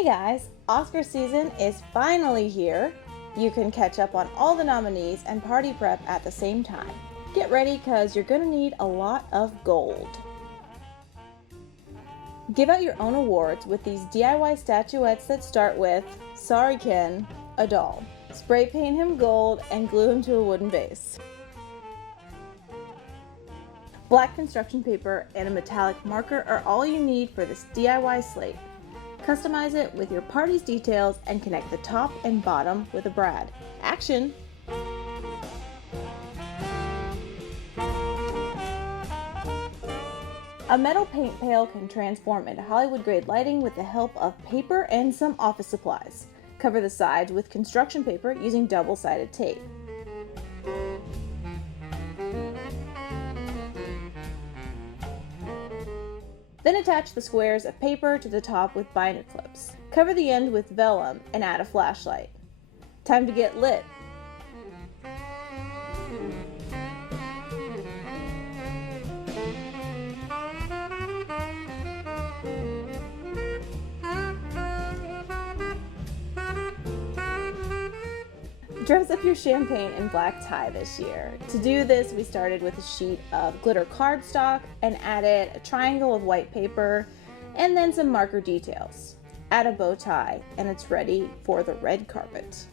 Hey guys, Oscar season is finally here. You can catch up on all the nominees and party prep at the same time. Get ready because you're going to need a lot of gold. Give out your own awards with these DIY statuettes that start with, "Sorry Ken, a doll." Spray paint him gold and glue him to a wooden base. Black construction paper and a metallic marker are all you need for this DIY slate. Customize it with your party's details and connect the top and bottom with a brad. Action! A metal paint pail can transform into Hollywood-grade lighting with the help of paper and some office supplies. Cover the sides with construction paper using double-sided tape. Then attach the squares of paper to the top with binder clips. Cover the end with vellum and add a flashlight. Time to get lit! Dress up your champagne in black tie this year. To do this, we started with a sheet of glitter cardstock and added a triangle of white paper and then some marker details. Add a bow tie and it's ready for the red carpet.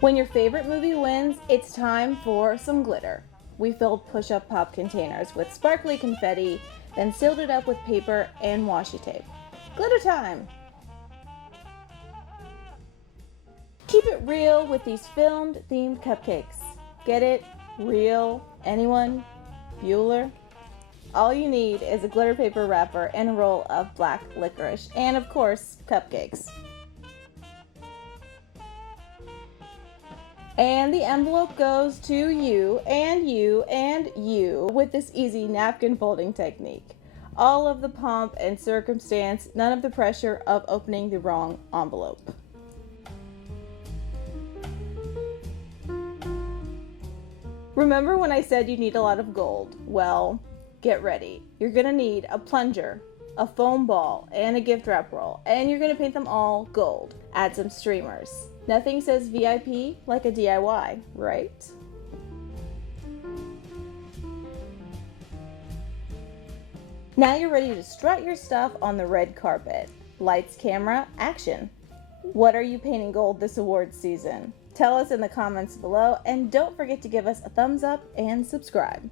When your favorite movie wins, it's time for some glitter. We filled push-up pop containers with sparkly confetti, then sealed it up with paper and washi tape. Glitter time! Keep it real with these filmed themed cupcakes. Get it? Real? Anyone? Bueller? All you need is a glitter paper wrapper and a roll of black licorice, and of course, cupcakes. And the envelope goes to you and you and you with this easy napkin folding technique. All of the pomp and circumstance, none of the pressure of opening the wrong envelope. Remember when I said you need a lot of gold? Well, get ready. You're gonna need a plunger, a foam ball, and a gift wrap roll, and you're gonna paint them all gold. Add some streamers. Nothing says VIP like a DIY, right? Now you're ready to strut your stuff on the red carpet. Lights, camera, action. What are you painting gold this awards season? Tell us in the comments below, and don't forget to give us a thumbs up and subscribe.